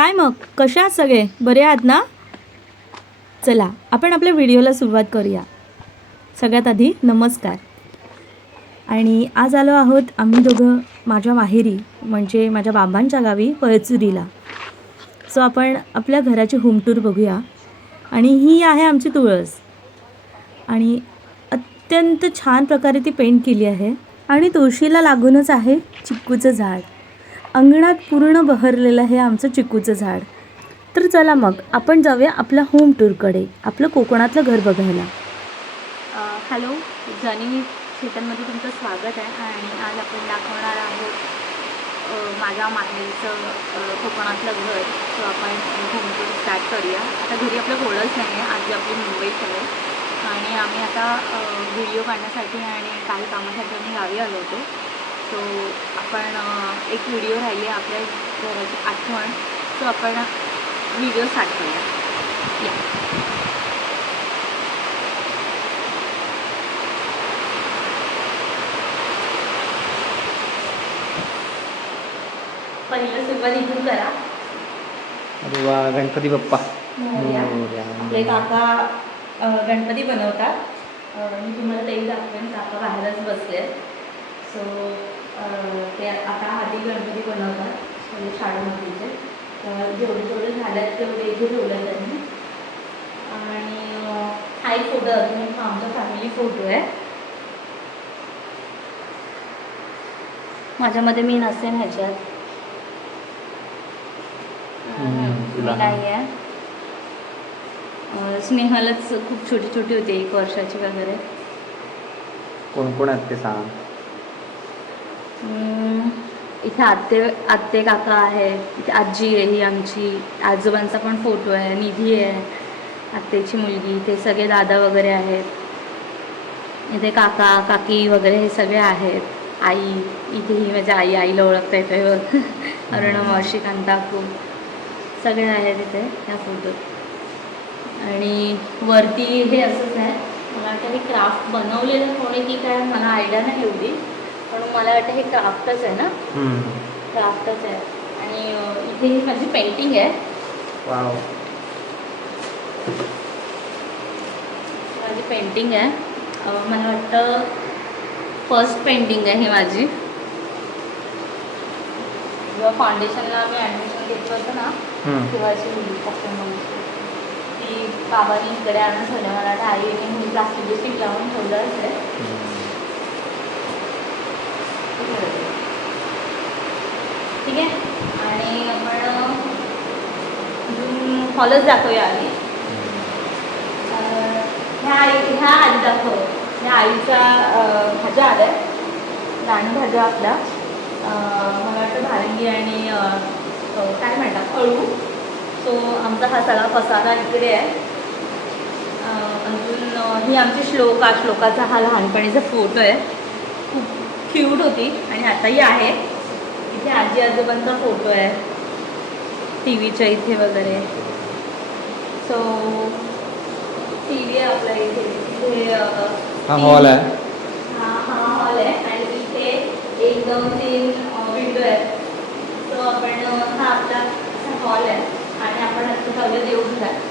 काय मग? कशा आहात सगळे? बरे आहात ना? चला आपण आपल्या व्हिडिओला सुरुवात करूया. सगळ्यात आधी नमस्कार. आणि आज आलो आहोत आम्ही दोघं माझ्या माहेरी म्हणजे माझ्या बाबांच्या गावी पळचुरीला. सो आपण आपल्या घराची होमटूर बघूया. आणि ही आहे आमची तुळस. आणि अत्यंत छान प्रकारे ती पेंट केली आहे. आणि तुळशीला लागूनच आहे चिक्कूचं झाड. अंगणात पूर्ण बहरलेलं हे आमचं चिकूचं झाड. तर चला मग आपण जाऊया आपल्या होम टूरकडे आपलं कोकणातलं घर बघायला. हॅलो जनी शेतांमध्ये तुमचं स्वागत आहे आणि आज आपण दाखवणार आहोत माझ्या माहेरचं कोकणातलं घर. सो आपण होम टूर स्टार्ट करूया. आता घरी आपलं गोळच नाही आहे आधी आपली मुंबईत आहे. आणि आम्ही आता व्हिडिओ काढण्यासाठी आणि काही कामासाठी आम्ही गावी आलो होतो. सो आपण एक व्हिडिओ राहिली आहे आपल्या घराची आठवण. सो आपण व्हिडिओ स्टार्ट करूया. या. पहिलं सुरुवात इथून करा. अरे वा गणपती बाप्पा. आपले काका गणपती बनवतात. मी तुम्हाला तेही दाखवेन काका बाहेरच बसले सो ते आता आधी गणपती बनवतात म्हणजे शाळेमधलीचे तर जेवढे जेवढे झाले तेवढे इथे ठेवले त्यांनी. आणि हा एक फोटो अजून आमचा फॅमिली फोटो आहे. माझ्यामध्ये मी नसेन ह्याच्यात. नाही आहे. स्नेहलच खूप छोटी छोटी होती एक वर्षाची वगैरे. कोण कोण आहेत ते सांग. इथे आत्ते आत्ते काका आहे इथे आजी आहे ही आमची आजोबांचा पण फोटो आहे निधी आहे. आत्तेची मुलगी ते सगळे दादा वगैरे आहेत. इथे काका काकी वगैरे हे सगळे आहेत. आई इथे ही माझ्या आई आईला ओळखता येते बघ अरुणा मावशी कांताकू सगळे आहेत इथे ह्या फोटोत आणि वरती हे असंच आहे. मला वाटतं हे क्राफ्ट बनवलेलं कोणी की काय मला आयडिया नाही एवढी. पण मला वाटतं हे क्राफ्टच आहे ना? क्राफ्टच आहे. आणि इथे ही माझी पेंटिंग आहे. वाव. माझी पेंटिंग आहे. मला वाटतं फर्स्ट पेंटिंग आहे ही माझी. जेव्हा फाउंडेशनला मी ॲडमिशन घेतलं होतं ना तेव्हाची मुली पप्पा ती बाबांनी इकडे आणून ठेवलं. मला वाटतं आईने मी प्लास्टिक बिस्टिक लावून ठेवलं असेल. ठीक आहे? आणि आपण अजून हॉलच दाखवूया आधी. ह्या आई ह्या आधी दाखव. ह्या आईच्या भाज्या आल्या. राणी भाज्या आपल्या. मला वाटतं भारंगी आणि काय म्हणतात? अळू. सो आमचा हा सगळा पसारा इकडे आहे. अजून ही आमची श्लोका श्लोकाचा हा लहानपणीचा फोटो आहे. खूप क्यूट होती आणि आताही आहे. इथे आजी आजोबांचा फोटो आहे. टी व्हीच्या इथे वगैरे. सो टी व्ही आहे आपल्या इथे. इथे हा हॉल आहे. हा हा हॉल आहे. आणि इथे एक दोन तीन विंडो आहेत. सो आपण हा आपला हॉल आहे. आणि आपण आता जाऊया देवघरात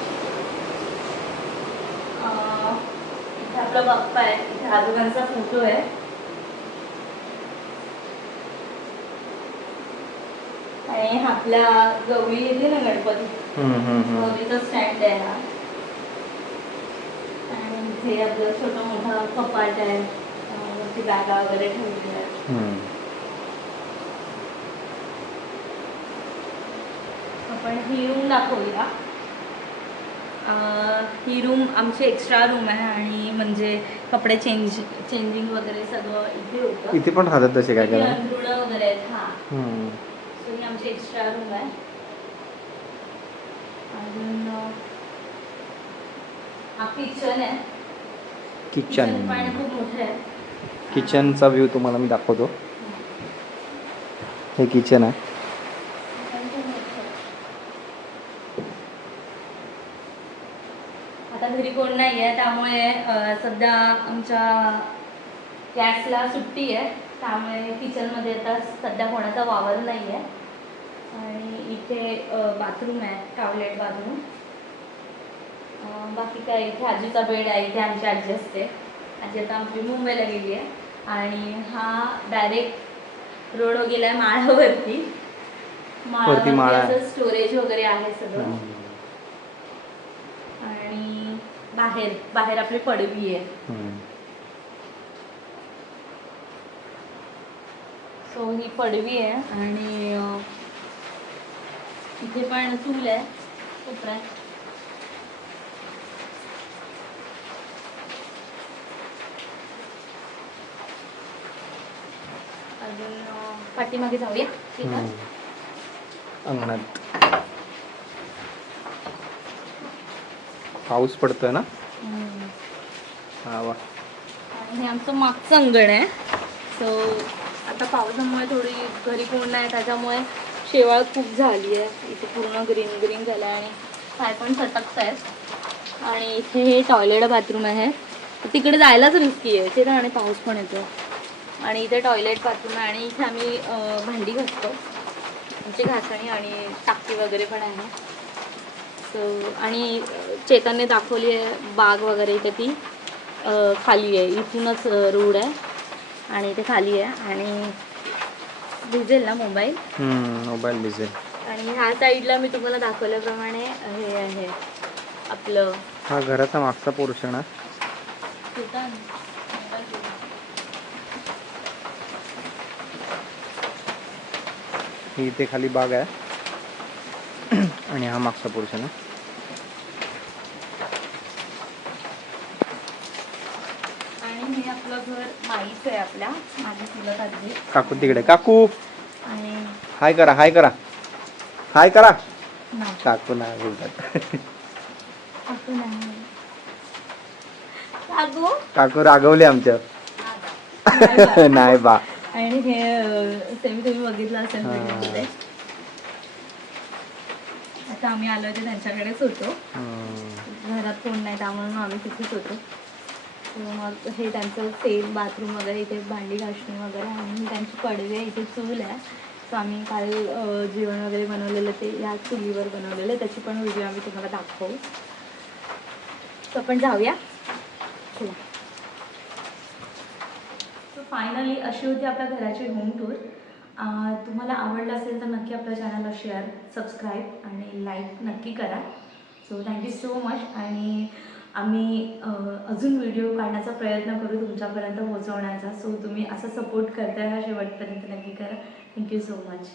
अ, इथे आपला बाप्पा आहे. इथे आजोबांचा फोटो आहे. आणि हा आपला गौरी येते ना गणपती. गौरीचा स्टँड आहे हा आणि इथे आपलं छोटं मोठं कपाट आहे. वरती बॅगा वगैरे आहेत हम्म. आपण ही रूम दाखवूया. अं, ही रूम आमची एक्स्ट्रा रूम आहे आणि म्हणजे कपडे चेंज चेंजिंग वगैरे सगळं इथे होतं. इथे पण राहतात तसे काय काय? वगैरे आहेत हा. ही आमची एक्स्ट्रा रूम आहे. अजून हा किचन आहे. किचन पण खूप मोठं आहे. किचनचा व्ह्यू तुम्हाला मी दाखवतो. हे किचन आहे. आता घरी कोण नाही आहे त्यामुळे सध्या आमच्या गॅसला सुट्टी आहे. त्यामुळे किचनमध्ये आता सध्या कोणाचा वावर नाही आहे इथे बाथरूम आहे टॉयलेट बाथरूम. बाकी काय इथे आजीचा बेड आहे इथे आमची आजी असते. आजी आता आमची मुंबईला गेली आहे. आणि हा डायरेक्ट रोड गेला आहे. माळावरती. माळावरती स्टोरेज वगैरे आहे सगळं. आणि बाहेर बाहेर आपली पडवी आहे. सो ही पडवी आहे. आणि इथे पण चूल आहे कोपऱ्यात अजून पाठीमागे जाऊया. ठीक आहे. हम्म. अंगणात. पाऊस पडतोय ना. हा वा. आणि हे आमचं मागचं अंगण आहे. सो आता पावसामुळे थोडी घरी कोण नाही त्याच्यामुळे शेवाळ खूप झाली आहे. इथे पूर्ण ग्रीन ग्रीन झालं आहे आणि पाय पण सटकत आहेत आणि इथे हे टॉयलेट बाथरूम आहे. तिकडे जायलाच रिस्की आहे. तिथे आणि पाऊस पण येतो आणि इथे टॉयलेट बाथरूम आहे. आणि इथे आम्ही भांडी घासतो. आमची घासणी आणि टाकी वगैरे पण आहे. सो आणि चेतनने दाखवली आहे. बाग वगैरे इथे ती खाली आहे. इथूनच रोड आहे. आणि इथे खाली आहे. आणि भिजेल ना मोबाईल? हम्म, मोबाईल भिजेल आणि ह्या साईडला मी तुम्हाला दाखवल्याप्रमाणे हे आहे आपलं. हा घराचा मागचा पोर्शन? ही. इथे खाली बाग आहे. आणि हा मागचा पोर्शन आहे आणि हे आपलं घर माईच आहे आपल्या. माझी चुलत आजी काकू तिकडे. काकू! आणि हाय करा हाय करा. हाय करा. नाही. काकू नाही बोलतात. नाही. काकू? काकू रागवले आमच्या. नाही बा. आणि हे सेमी तुम्ही बघितलं असेल हा. आता आम्ही आलो ते त्यांच्याकडेच होतो. हम्म. घरात कोण नाही त्यामुळे मग आम्ही तिथेच होतो. मग हे त्यांचं सेम बाथरूम वगैरे इथे भांडी घासणी वगैरे आणि त्यांची पडवे आहे इथे चूल आहे. सो आम्ही काल जेवण वगैरे बनवलेलं ते या चुलीवर बनवलेलं त्याची पण व्हिडिओ आम्ही तुम्हाला दाखवू. तर आपण जाऊया. चला. सो फायनली अशी होती आपल्या घराची होम टूर तुम्हाला आवडलं असेल तर नक्की आपल्या चॅनलला शेअर सबस्क्राईब आणि लाईक नक्की करा. सो थँक्यू सो मच आणि आम्ही अजून व्हिडिओ काढण्याचा प्रयत्न करू तुमच्यापर्यंत पोहोचवण्याचा. सो तुम्ही असा सपोर्ट करताय हा शेवटपर्यंत नक्की करा. Thank you so much